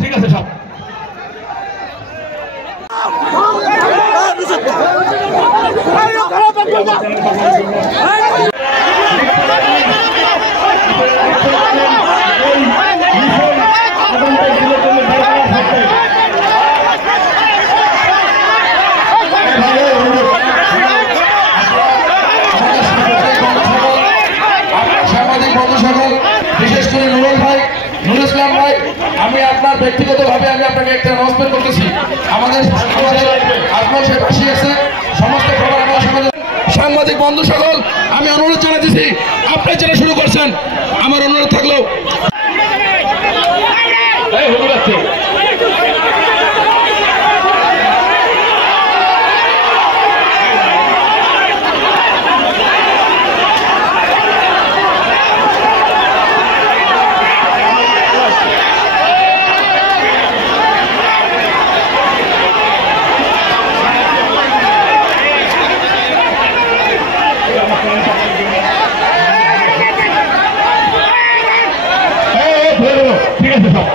ঠিক আছে সব বিশেষ করে নুরুল ভাই, নুরুল ইসলাম ভাই, আমি আপনার ব্যক্তিগতভাবে আমি আপনাকে একটা অ্যানাউন্সমেন্ট করতেছি। আমাদের আজমল সাহেব আসিয়েছে, সমস্ত খবর আমার সঙ্গে সাংবাদিক বন্ধু সকল আমি অনুরোধ জানাতেছি, আপনি যেটা শুরু করছেন আমার অনুরোধ থাকলো ঠিক আছে সব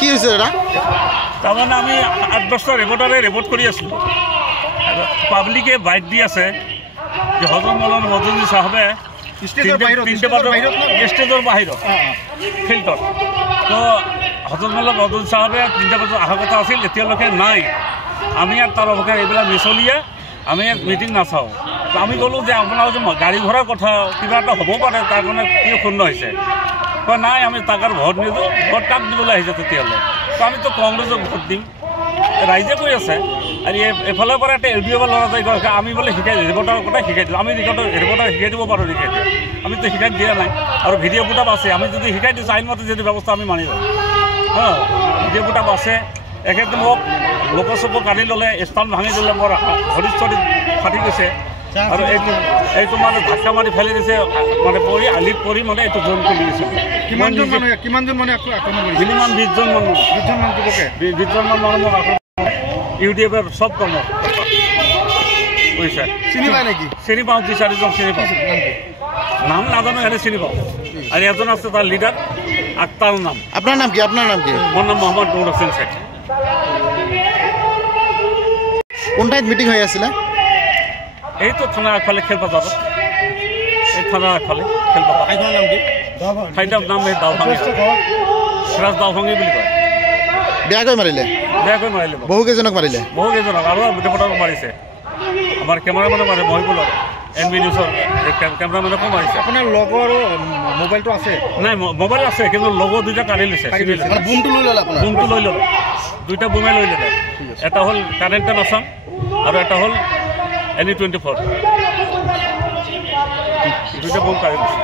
কি হয়েছে দাদা? তাৰমানে আমি 8-10টা ৰিপৰ্ট কৰি আছিলোঁ। পাব্লিকে বাইট দি আছে যে হজৰত মৌলানা মদনী সাহেবে স্টেজৰ বাহিৰত ফিল্ডত তো হজৰত মৌলানা মদনী সাহেবে 3টা বজাত অহাৰ কথা আছিল, এতিয়ালৈকে নাই। আমি ইয়াত তাৰ অভাৱে এইবিলাক মিছলিয়ে আমি ইয়াত মিটিং নাচাওঁ। তো আমি ক'লোঁ যে আপোনালোকে গাড়ী ঘোঁৰাৰ কথা কিবা এটা হ'ব পাৰে, তাৰ কাৰণে কি শূন্য হৈছে। নাই আমি তাক আর ভোট নিদিওঁ, ভোট কাক দিবলৈ আহিছে তেতিয়াহ'লে? তো আমিতো কংগ্ৰেছক ভোট দিম, ৰাইজে কৈ আছে। আৰু এফালৰ পৰা এটা এলডিঅ' ল'ৰা যায় আমি বোলে ৰিপৰ্টাৰ কথা শিকাই দিওঁ। আমি ৰিপৰ্টাৰ শিকাই দিব পাৰোঁ নেকি? আমিতো শিকাই দিয়া নাই। আৰু ভিডিঅ' ফুটাপ আছে, আমি যদি শিকাই দিছোঁ আইনমতে যদি ব্যৱস্থা আমি মানি লওঁ। ভিডিঅ' ফুটাপ আছে। এখেতে মোক লোকচব কাঢ়ি ল'লে, স্থান ভাঙি দিলে, মোৰ ভৰিত চৰিত ফাটি গৈছে। আৰু এইটো মানে ধাক্কা মাৰি ফেলি দিছে, মানে পৰি আলিত পৰি মানে এইটো জোন খুলি দিছে। কিমানজন মানুহ মিনিমাম 20জন মানুহ, 20জন মানুহ ইউডিএফৰ চব কৰ্ম বুজিছে। চিনি পায় নেকি? চিনি পাওঁ, 2-4জন চিনি পাওঁ। নাম নাজানো, এনে চিনি পাওঁ। আৰু এজন আছে তাৰ লিডাৰ আক্তাৰ নাম। আপোনাৰ নাম কি? আপোনাৰ নাম কি? মোৰ নাম মোহাম্মদ নুৰ হোসেন শেখ। কোন ঠাইত মিটিং হৈ আছিলে? এইটো থানাৰ আগফালে খেলপথাৰত, এই থানাৰ আগফালে খেলপথাৰ। ঠাইখনৰ নাম কি? ঠাইটোৰ নাম এই দাওভাঙি, ৰাজ দাওভাঙি বুলি কয়। বেয়াকৈ মাৰিলে? বেয়াকৈ মাৰিলে। বহুকেইজনক মাৰিলে? বহুকেইজনক, আৰু ৰিপৰ্টাৰক মাৰিছে। আমাৰ কেমেৰামেনো মাৰে, মহিবুলৰ NB নিউজৰ কেমেৰামেনকো মাৰিছে। আপোনাৰ লগৰ মোবাইলটো আছে? নাই, মোবাইল আছে, কিন্তু লগৰ 2টা কাঢ়ি লৈছে। বুমটো লৈ ল'লে? আপোনাৰ বুমটো লৈ ল'লে, 2টা বুমে লৈ ল'লে। এটা হ'ল কাৰেণ্টন আছাম আৰু এটা হ'ল NE24। 2টা বুম কাঢ়ি লৈছে।